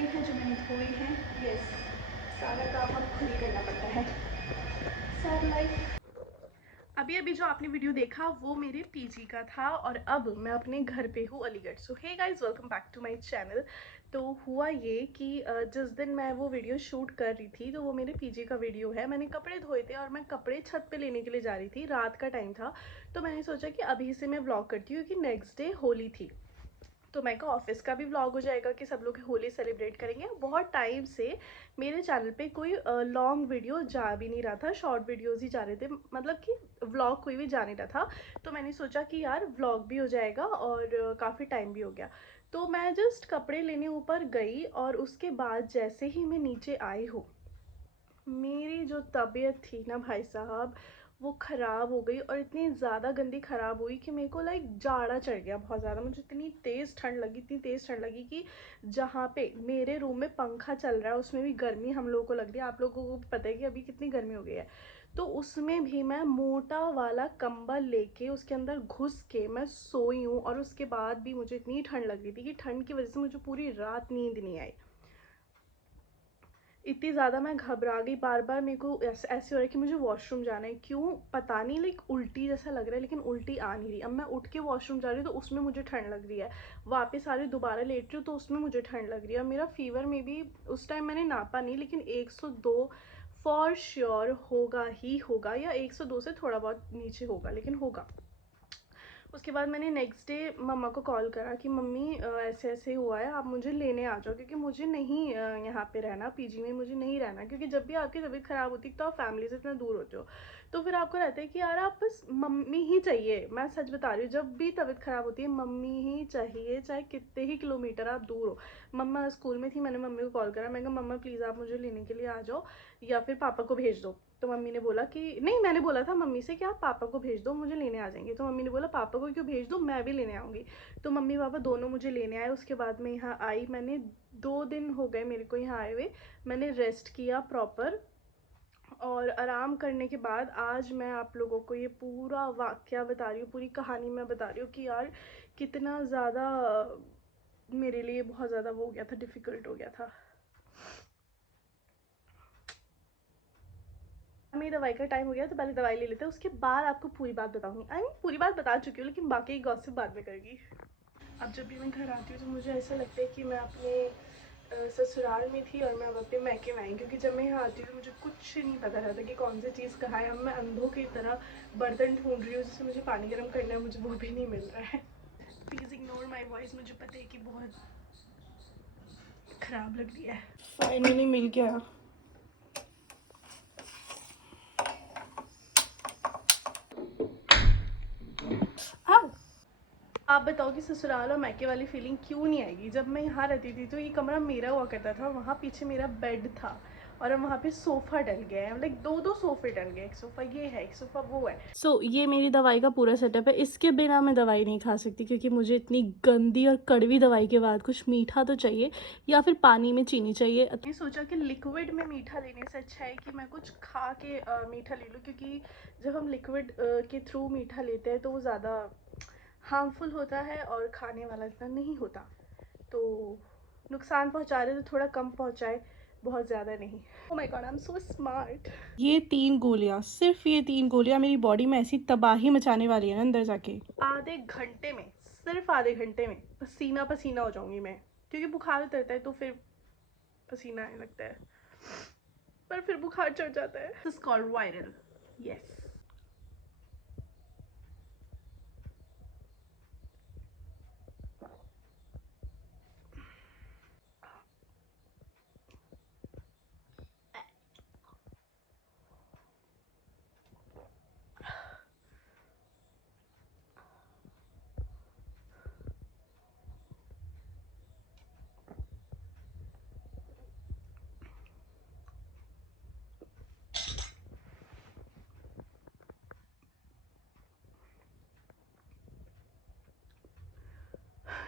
हैं जो मैंने धोई हैं। यस, सारा काम अब खुद ही करना पड़ता है। Sad life. अभी अभी जो आपने वीडियो देखा वो मेरे पीजी का था और अब मैं अपने घर पे हूँ Aligarh. So hey guys, welcome back to my channel. तो हुआ ये कि जिस दिन मैं वो वीडियो शूट कर रही थी तो वो मेरे पीजी का वीडियो है। मैंने कपड़े धोए थे और मैं कपड़े छत पे लेने के लिए जा रही थी, रात का टाइम था। तो मैंने सोचा कि अभी से मैं व्लॉग करती हूँ क्योंकि नेक्स्ट डे होली थी। तो मैं कहा ऑफिस का भी व्लॉग हो जाएगा कि सब लोग होली सेलिब्रेट करेंगे। बहुत टाइम से मेरे चैनल पे कोई लॉन्ग वीडियो जा भी नहीं रहा था, शॉर्ट वीडियोस ही जा रहे थे, मतलब कि व्लॉग कोई भी जा नहीं रहा था। तो मैंने सोचा कि यार व्लॉग भी हो जाएगा और काफ़ी टाइम भी हो गया। तो मैं जस्ट कपड़े लेने ऊपर गई और उसके बाद जैसे ही मैं नीचे आई हूँ, मेरी जो तबीयत थी ना भाई साहब, वो ख़राब हो गई और इतनी ज़्यादा गंदी ख़राब हुई कि मेरे को लाइक जाड़ा चढ़ गया बहुत ज़्यादा। मुझे इतनी तेज़ ठंड लगी, इतनी तेज़ ठंड लगी कि जहाँ पे मेरे रूम में पंखा चल रहा है उसमें भी गर्मी हम लोगों को लग रही है। आप लोगों को भी पता है कि अभी कितनी गर्मी हो गई है। तो उसमें भी मैं मोटा वाला कंबल लेके उसके अंदर घुस के मैं सोई हूँ और उसके बाद भी मुझे इतनी ठंड लग रही थी कि ठंड की वजह से मुझे पूरी रात नींद नहीं आई। इतनी ज़्यादा मैं घबरा गई, बार बार मेरे को ऐसे ऐसे हो रहा है कि मुझे वॉशरूम जाना है, क्यों पता नहीं, लाइक उल्टी जैसा लग रहा है लेकिन उल्टी आ नहीं रही। अब मैं उठ के वॉशरूम जा रही हूँ तो उसमें मुझे ठंड लग रही है, वापस आ रही दोबारा लेट रही हूँ तो उसमें मुझे ठंड लग रही है। और मेरा फीवर में भी उस टाइम मैंने नापा नहीं, लेकिन 102 फॉर श्योर होगा ही होगा, या 102 से थोड़ा बहुत नीचे होगा लेकिन होगा। उसके बाद मैंने नेक्स्ट डे मम्मा को कॉल करा कि मम्मी ऐसे ऐसे हुआ है, आप मुझे लेने आ जाओ, क्योंकि मुझे नहीं यहाँ पे रहना, पीजी में मुझे नहीं रहना। क्योंकि जब भी आपकी तबीयत ख़राब होती है तो आप फैमिली से इतना दूर होते हो, तो फिर आपको रहता है कि यार आप बस मम्मी ही चाहिए। मैं सच बता रही हूँ, जब भी तबीयत ख़राब होती है मम्मी ही चाहिए, चाहे कितने ही किलोमीटर आप दूर हो। मम्मा स्कूल में थी, मैंने मम्मी को कॉल करा, मैंने कहा मम्मा प्लीज़ आप मुझे लेने के लिए आ जाओ या फिर पापा को भेज दो। तो मम्मी ने बोला कि नहीं, मैंने बोला था मम्मी से कि आप पापा को भेज दो, मुझे लेने आ जाएंगे। तो मम्मी ने बोला पापा को क्यों भेज दो, मैं भी लेने आऊँगी। तो मम्मी पापा दोनों मुझे लेने आए। उसके बाद मैं यहाँ आई, मैंने 2 दिन हो गए मेरे को यहाँ आए हुए। मैंने रेस्ट किया प्रॉपर और आराम करने के बाद आज मैं आप लोगों को ये पूरा वाक़या बता रही हूँ, पूरी कहानी मैं बता रही हूँ कि यार कितना ज़्यादा मेरे लिए बहुत ज़्यादा वो हो गया था, डिफ़िकल्ट हो गया था। मेरी दवाई का टाइम हो गया तो पहले दवाई ले लेते हैं, उसके बाद आपको पूरी बात बताऊंगी। आई मीन पूरी बात बता चुकी हूँ लेकिन बाकी गॉसिप बाद में करेगी। अब जब भी मैं घर आती हूँ तो मुझे ऐसा लगता है कि मैं अपने ससुराल में थी और मैं अब अपने मैके में आई, क्योंकि जब मैं यहाँ आती हूँ तो मुझे कुछ नहीं पता रहता कि कौन सी चीज़ कहाँ है। अब मैं अंधों की तरह बर्तन ढूंढ रही हूँ जिससे मुझे पानी गर्म करना है, मुझे वो भी नहीं मिल रहा है। प्लीज़ इग्नोर माई वॉइस, मुझे पता है कि बहुत ख़राब लग रही है। फाइनली मिल गया। अब आप बताओ कि ससुराल और मायके वाली फीलिंग क्यों नहीं आएगी। जब मैं यहाँ रहती थी तो ये कमरा मेरा हुआ करता था, वहाँ पीछे मेरा बेड था और अब वहाँ पे सोफ़ा डल गया है, लाइक दो सोफ़े डल गए, एक सोफ़ा ये है एक सोफ़ा वो है। ये मेरी दवाई का पूरा सेटअप है। इसके बिना मैं दवाई नहीं खा सकती क्योंकि मुझे इतनी गंदी और कड़वी दवाई के बाद कुछ मीठा तो चाहिए या फिर पानी में चीनी चाहिए। मैंने सोचा कि लिक्विड में मीठा लेने से अच्छा है कि मैं कुछ खा के मीठा ले लूँ, क्योंकि जब हम लिक्विड के थ्रू मीठा लेते हैं तो वो ज़्यादा हार्मफुल होता है और खाने वाला इतना नहीं होता। तो नुकसान पहुंचा रहे तो थोड़ा कम पहुंचाए, बहुत ज़्यादा नहीं। Oh my God, I am so smart. ये 3 गोलियां, सिर्फ ये 3 गोलियां मेरी बॉडी में ऐसी तबाही मचाने वाली है ना अंदर जाके। आधे घंटे में, सिर्फ आधे घंटे में पसीना पसीना हो जाऊंगी मैं, क्योंकि बुखार उतरता है तो फिर पसीना आने लगता है, पर फिर बुखार चढ़ जाता है। This is called viral. Yes.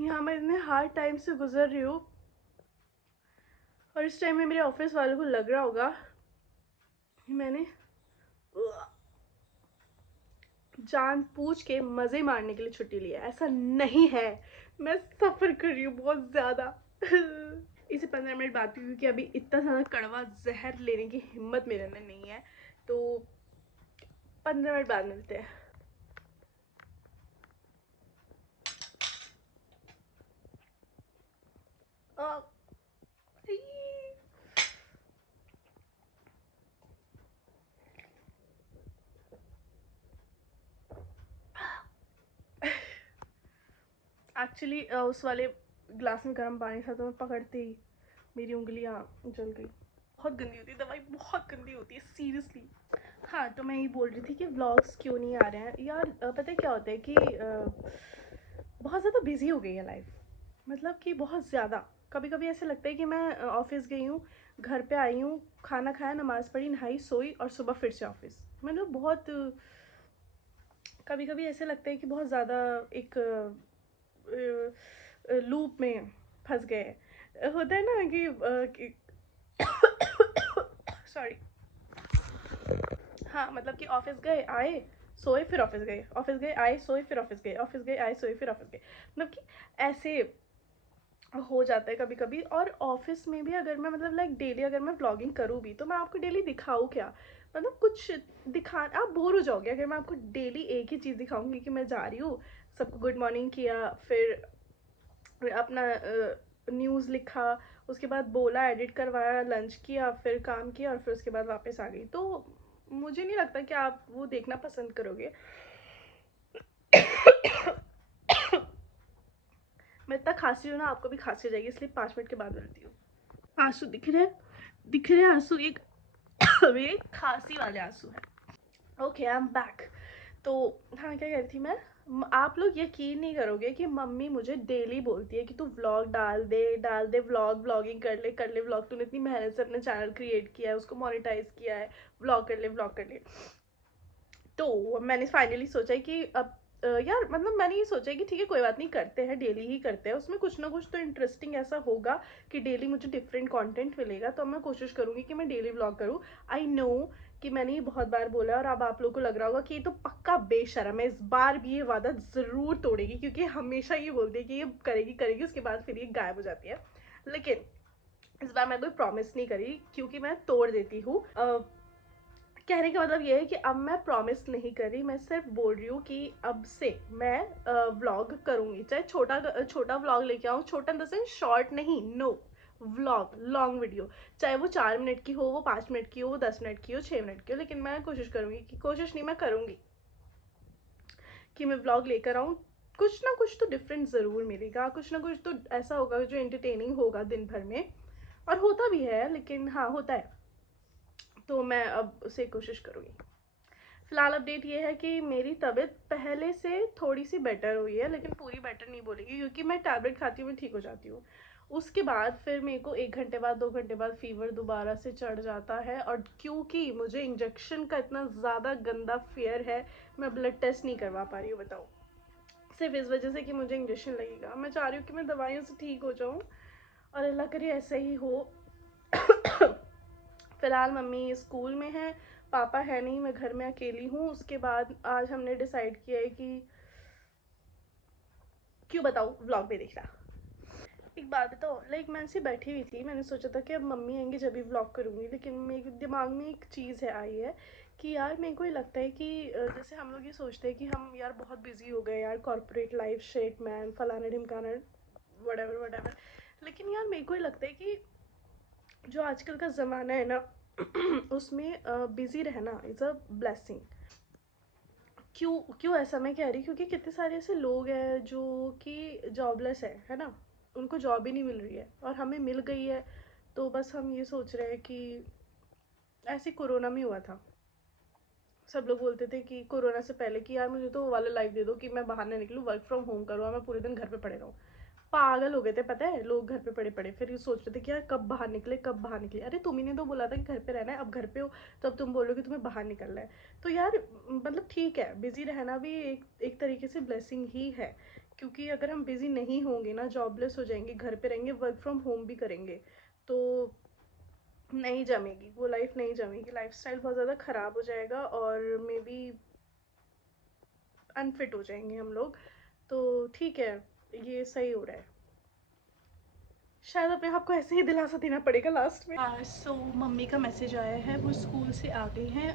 यहाँ मैं इतने हार्ड टाइम से गुजर रही हूँ और इस टाइम में मेरे ऑफिस वालों को लग रहा होगा कि मैंने जान पूछ के मज़े मारने के लिए छुट्टी ली है। ऐसा नहीं है, मैं सफ़र कर रही हूँ बहुत ज़्यादा। इसे 15 मिनट बाद पी, क्योंकि अभी इतना ज़्यादा कड़वा जहर लेने की हिम्मत मेरे अंदर नहीं है। तो 15 मिनट बाद मिलते हैं। एक्चुअली उस वाले ग्लास में गर्म पानी था, तो मैं पकड़ते ही मेरी उंगलियां जल गई। बहुत गंदी होती है दवाई, बहुत गंदी होती है सीरियसली। हाँ, तो मैं ये बोल रही थी कि व्लॉग्स क्यों नहीं आ रहे हैं यार। पता है क्या होता है कि बहुत ज़्यादा बिजी हो गई है लाइफ। मतलब कि बहुत ज़्यादा, कभी कभी ऐसे लगता है कि मैं ऑफिस गई हूँ, घर पे आई हूँ, खाना खाया, नमाज़ पढ़ी, नहाई, सोई और सुबह फिर से ऑफिस। मतलब बहुत कभी कभी ऐसे लगता है कि बहुत ज़्यादा एक लूप में फंस गए। होता है ना कि सॉरी। हाँ, मतलब कि ऑफिस गए, आए, सोए, फिर ऑफिस गए, ऑफिस गए, आए, सोए, फिर ऑफिस गए, ऑफिस गए, आए, सोए, फिर ऑफिस गए। मतलब कि ऐसे हो जाता है कभी कभी। और ऑफिस में भी अगर मैं मतलब लाइक डेली अगर मैं व्लॉगिंग करूँ भी, तो मैं आपको डेली दिखाऊँ क्या? मतलब कुछ दिखा, आप बोर हो जाओगे अगर मैं आपको डेली एक ही चीज़ दिखाऊंगी कि मैं जा रही हूँ, सबको गुड मॉर्निंग किया, फिर अपना न्यूज़ लिखा, उसके बाद बोला, एडिट करवाया, लंच किया, फिर काम किया और फिर उसके बाद वापस आ गई। तो मुझे नहीं लगता कि आप वो देखना पसंद करोगे। मैं इतना खांसी हूँ ना, आपको भी खांसी हो जाएगी, इसलिए 5 मिनट के बाद मिलती हूँ। आंसू दिख रहे हैं? दिख रहे हैं आंसू? एक मेरे खांसी वाले आंसू है। Okay, I am back. तो हाँ, क्या कह रही थी मैं? आप लोग यकीन नहीं करोगे कि मम्मी मुझे डेली बोलती है कि तू व्लॉग डाल दे, डाल दे व्लॉग, व्लॉगिंग कर ले व्लॉग, तूने इतनी मेहनत से अपना चैनल क्रिएट किया है, उसको मोनेटाइज किया है, व्लॉग कर ले, व्लॉग कर ले। तो मैंने फाइनली सोचा कि अब यार मतलब मैंने ये सोचा कि ठीक है, कोई बात नहीं, करते हैं, डेली ही करते हैं, उसमें कुछ ना कुछ तो इंटरेस्टिंग ऐसा होगा कि डेली मुझे डिफरेंट कंटेंट मिलेगा। तो मैं कोशिश करूंगी कि मैं डेली व्लॉग करूँ। आई नो कि मैंने ये बहुत बार बोला है और अब आप लोगों को लग रहा होगा कि ये तो पक्का बेशर्म है, इस बार भी ये वादा ज़रूर तोड़ेगी, क्योंकि हमेशा ये बोलती है कि ये करेगी करेगी, उसके बाद फिर ये गायब हो जाती है। लेकिन इस बार मैं कोई प्रॉमिस नहीं करी, क्योंकि मैं तोड़ देती हूँ। कहने का मतलब ये है कि अब मैं प्रॉमिस नहीं कर रही, मैं सिर्फ बोल रही हूँ कि अब से मैं व्लॉग करूँगी, चाहे छोटा छोटा व्लॉग लेके आऊँ, छोटा इन द सेंस शॉर्ट नहीं, नो, व्लॉग लॉन्ग वीडियो, चाहे वो 4 मिनट की हो, वो 5 मिनट की हो, वो 10 मिनट की हो, 6 मिनट की हो, लेकिन मैं कोशिश करूँगी, कि कोशिश नहीं, मैं करूँगी कि मैं व्लॉग लेकर आऊँ। कुछ ना कुछ तो डिफरेंट ज़रूर मिलेगा, कुछ ना कुछ तो ऐसा होगा जो एंटरटेनिंग होगा दिन भर में, और होता भी है, लेकिन हाँ होता है। तो मैं अब उसे कोशिश करूँगी। फिलहाल अपडेट ये है कि मेरी तबीयत पहले से थोड़ी सी बेटर हुई है, लेकिन पूरी बेटर नहीं बोलेगी, क्योंकि मैं टैबलेट खाती हूँ, मैं ठीक हो जाती हूँ। उसके बाद फिर मेरे को 1 घंटे बाद, 2 घंटे बाद फीवर दोबारा से चढ़ जाता है, और क्योंकि मुझे इंजेक्शन का इतना ज़्यादा गंदा फेयर है, मैं ब्लड टेस्ट नहीं करवा पा रही हूँ, बताओ। सिर्फ इस वजह से कि मुझे इंजेक्शन लगेगा। मैं चाह रही हूँ कि मैं दवाइयों से ठीक हो जाऊँ, और अल्लाह करे ऐसा ही हो। फिलहाल मम्मी स्कूल में है, पापा है नहीं, मैं घर में अकेली हूँ। उसके बाद आज हमने डिसाइड किया है कि क्यों बताऊँ, व्लॉग में देखना। एक बात बताओ, लाइक मैं ऐसे बैठी हुई थी, मैंने सोचा था कि अब मम्मी आएंगी जब भी व्लॉग करूँगी, लेकिन मेरे दिमाग में एक चीज़ है आई है कि यार मेरे को ये लगता है कि जैसे हम लोग ये सोचते हैं कि हम यार बहुत बिजी हो गए यार, कॉर्पोरेट लाइफ, शेट मैन, फलाना ढिमकाना, वटेवर वटेवर। लेकिन यार मेरे को ये लगता है कि जो आजकल का ज़माना है ना, उसमें बिज़ी रहना इज़ अ ब्लेसिंग। क्यों क्यों ऐसा मैं कह रही, क्योंकि कितने सारे ऐसे लोग हैं जो कि जॉबलेस है ना, उनको जॉब ही नहीं मिल रही है, और हमें मिल गई है। तो बस हम ये सोच रहे हैं कि ऐसे कोरोना में हुआ था, सब लोग बोलते थे कि कोरोना से पहले कि यार मुझे तो वो वाला लाइफ दे दो कि मैं बाहर ना निकलूँ, वर्क फ्रॉम होम करूँ और मैं पूरे दिन घर पे पड़े रहूँ। पागल हो गए थे, पता है, लोग घर पे पड़े पड़े फिर ये सोच रहे थे कि यार कब बाहर निकले, कब बाहर निकले। अरे तुम्ही ने तो बोला था कि घर पे रहना है, अब घर पे हो, तो अब तुम बोलो कि तुम्हें बाहर निकलना है। तो यार मतलब ठीक है, बिजी रहना भी एक तरीके से ब्लेसिंग ही है, क्योंकि अगर हम बिजी नहीं होंगे ना, जॉबलेस हो जाएंगे, घर पे रहेंगे, वर्क फ्रॉम होम भी करेंगे, तो नहीं जमेगी वो लाइफ, नहीं जमेगी, लाइफ स्टाइल बहुत ज़्यादा ख़राब हो जाएगा, और मे बी अनफिट हो जाएंगे हम लोग। तो ठीक है, ये सही हो रहा है। शायद अपने आप को ऐसे ही दिलासा देना पड़ेगा लास्ट में। सो मम्मी का मैसेज आया है, वो स्कूल से आ गई हैं,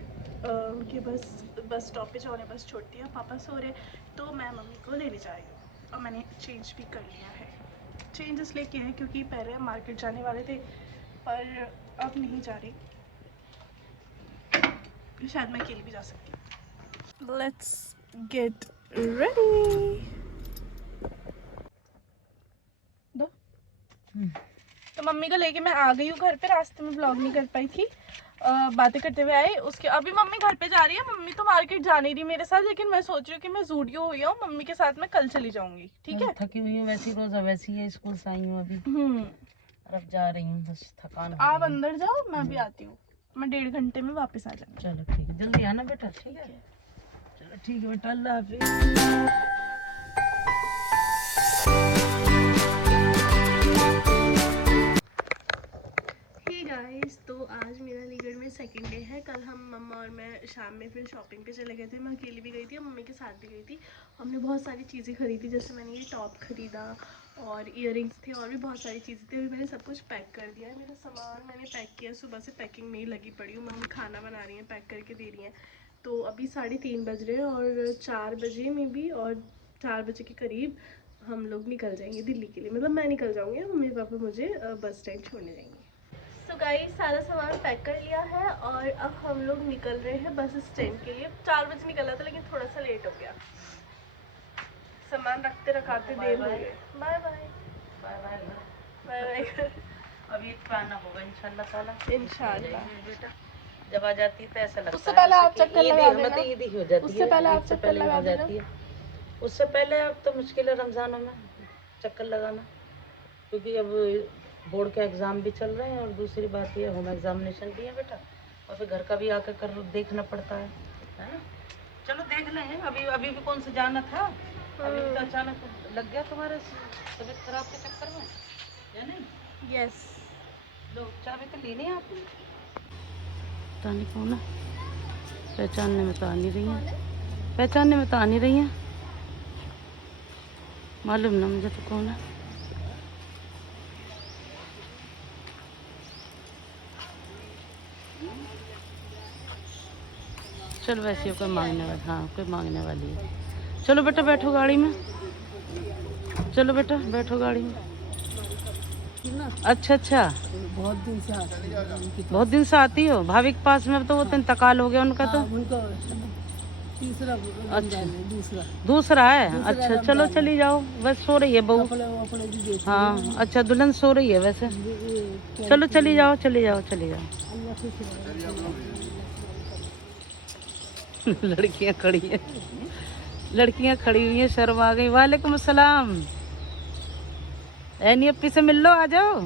उनके बस स्टॉप पे जाने बस छोड़ती है, पापा सो रहे, तो मैं मम्मी को लेने जा रही हूँ। और मैंने चेंज भी कर लिया है। चेंज इसलिए किया है क्योंकि पहले हम मार्केट जाने वाले थे, पर अब नहीं जा रही, शायद मैं अकेली भी जा सकती हूँ। Let's get ready. तो मम्मी को लेके मैं आ गई हूँ घर पे, रास्ते में ब्लॉग नहीं कर पाई थी, बातें करते हुए आए। उसके अभी मम्मी घर पे जा रही है, मम्मी तो मार्केट जा नहीं रही मेरे साथ, लेकिन मैं सोच रही हूँ कि मैं ज़ूडियो हुई हूँ, मम्मी के साथ मैं कल चली जाऊंगी। ठीक है, थकी हुई हूँ वैसी, रोज वैसी है, स्कूल से आई हूँ अभी, अब जा रही हूँ, बस थकान। आप अंदर जाओ, मैं भी आती हूँ, मैं 1.5 घंटे में वापस आ जाऊंगी। चलो ठीक है, जल्दी आना बेटा। ठीक है, चलो ठीक है बेटा, अल्लाह हाफिज। गाइस, तो आज मेरा अलीगढ़ में सेकंड डे है। कल हम मम्मा और मैं शाम में फिर शॉपिंग पे चले गए थे, मैं अकेली भी गई थी, मम्मी के साथ भी गई थी। हमने बहुत सारी चीज़ें खरीदी, जैसे मैंने ये टॉप खरीदा और इयररिंग्स थे और भी बहुत सारी चीज़ें थी। अभी मैंने सब कुछ पैक कर दिया है, मेरा सामान मैंने पैक किया, सुबह से पैकिंग में ही लगी पड़ी हूँ। मम्मी खाना बना रही हैं, पैक करके दे रही हैं। तो अभी 3:30 बज रहे हैं और 4 बजे में भी, और 4 बजे के करीब हम लोग निकल जाएंगे दिल्ली के लिए, मतलब मैं निकल जाऊँगी, मम्मी पापा मुझे बस स्टैंड छोड़ने जाएंगे। तो गाइस, सारा सामान पैक कर लिया है और अब हम लोग निकल रहे हैं बस स्टैंड के लिए। 4 बजे निकला था, लेकिन थोड़ा सा लेट हो गया, सामान रखते रखाते देर हो गई। Bye bye bye bye bye bye. अभी आना होगा इंशाल्लाह ताला, इंशाल्लाह। बेटा जब आ जाती है तो ऐसा लगता है उससे पहले आप चक्कर लगा देना, ईद ही हो जाती है, उससे पहले आप ईद से चक्कर पहले लगा हो देना। जाती है। उससे पहले अब तो मुश्किल है रमज़ानों में चक्कर लगाना, क्योंकि अब बोर्ड के एग्ज़ाम भी चल रहे हैं और दूसरी बात ये होम एग्जामिनेशन भी है बेटा, और फिर घर का भी आकर कर देखना पड़ता है ना। चलो देख लें, अभी भी कौन सा जाना था, अभी भी तो अचानक लग गया तुम्हारे तबीयत खराब के चक्कर में, या नहीं? यस। लो चाबी तो लेनी है आपने, पता नहीं कौन है, पहचानने में तो आ नहीं रही है, पहचानने में तो आ नहीं रही है, मालूम ना मुझे तो कौन है। चलो वैसे कोई मांगने वाली, हाँ कोई मांगने वाली है। चलो बेटा बैठो गाड़ी में, चलो बेटा बैठो गाड़ी में। अच्छा अच्छा, बहुत दिन से आती हो भाभी के पास में, तो वो तो इंतकाल हो गया उनका, तो तीसरा अच्छा दूसरा है। अच्छा चलो चली जाओ, बस सो रही है बहू, हाँ अच्छा दुल्हन सो रही है वैसे, चलो चली जाओ चली जाओ चली जाओ। लड़कियां खड़ी हैं, लड़कियां खड़ी हुई हैं, शर्म आ गई। वालेकुम अस्सलाम, एनी अप्पी से मिल लो, आ जाओ,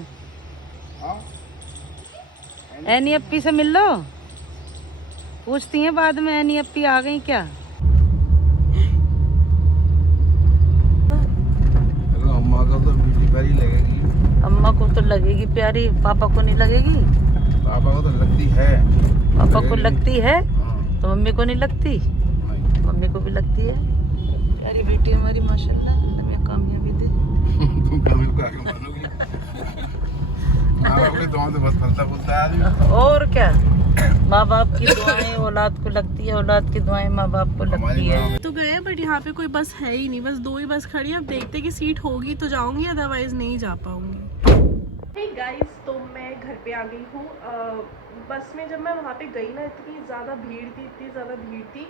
एनी अप्पी से मिल लो, पूछती हैं बाद में एनी अप्पी आ गई क्या। अम्मा को तो प्यारी लगेगी, अम्मा को तो लगेगी प्यारी, पापा को नहीं लगेगी? पापा को तो लगती है, पापा को लगती है तो मम्मी को नहीं लगती? मम्मी को भी लगती है, प्यारी बेटी हमारी माशाल्लाह, हमें कामयाबी दे। तुम कभी को आगे मानोगी, माँ बाप की दुआओं से बस फलता फूलता है आदमी। और क्या, माँ बाप की दुआएं औलाद को लगती है, औलाद की दुआएं माँ बाप को लगती है। तो गए, बट यहाँ पे कोई बस है ही नहीं, बस 2 ही बस खड़ी है। अब देखते कि सीट होगी तो जाऊंगी, अदरवाइज नहीं जा पाऊंगी। हे गाइस, तो मैं घर पे आ गई हूँ। बस में जब मैं वहाँ पे गई ना, इतनी ज़्यादा भीड़ थी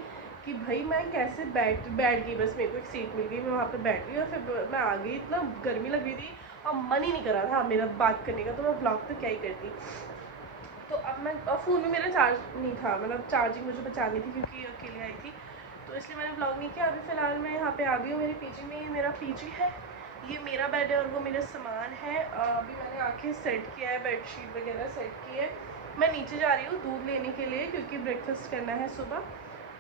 कि भाई मैं कैसे बैठ गई, बस मेरे को एक सीट मिल गई, मैं वहाँ पे बैठ गई और फिर मैं आ गई। इतना गर्मी लग रही थी और मन ही नहीं कर रहा था मेरा बात करने का, तो मैं ब्लॉग तो क्या ही करती। तो अब मैं फ़ोन में मेरा चार्ज नहीं था, मतलब चार्जिंग मुझे बचानी थी क्योंकि अकेले आई थी, तो इसलिए मैंने ब्लॉग नहीं किया। अभी फ़िलहाल मैं यहाँ पे आ गई हूँ मेरे पीजी में। ये मेरा पीजी है, ये मेरा बेड है और वो मेरा सामान है। अभी मैंने आके सेट किया है, बेडशीट वगैरह सेट की है। मैं नीचे जा रही हूँ दूध लेने के लिए, क्योंकि ब्रेकफास्ट करना है सुबह।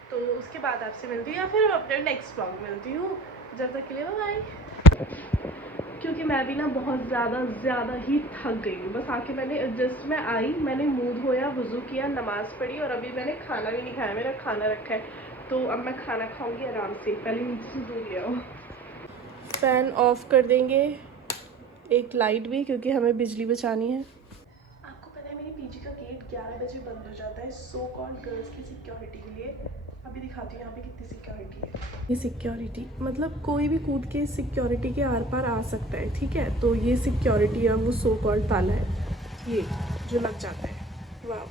तो उसके बाद आपसे मिलती हूँ, या फिर अपने नेक्स्ट ब्लॉग में मिलती हूँ। जब तक के लिए बाय। क्योंकि मैं भी ना बहुत ज़्यादा ही थक गई हूँ। बस आके मैंने जस्ट मैं आई, मैंने मुँह धोया, वज़ू किया, नमाज़ पढ़ी और अभी मैंने खाना भी नहीं खाया, मेरा खाना रखा है। तो अब मैं खाना खाऊंगी आराम से, पहले नीचे से दूध ले आओ। फ़ैन ऑफ कर देंगे, एक लाइट भी, क्योंकि हमें बिजली बचानी है। आपको पता है मेरी पीजी का गेट 11 बजे बंद हो जाता है सो कॉल्ड गर्ल्स की सिक्योरिटी के लिए। अभी दिखाती हूँ यहाँ पे कितनी सिक्योरिटी है। ये सिक्योरिटी मतलब कोई भी कूद के सिक्योरिटी के आर पार आ सकता है, ठीक है। तो ये सिक्योरिटी है, वो सो कॉल्ड ताला है ये जो लग जाता है। वाह।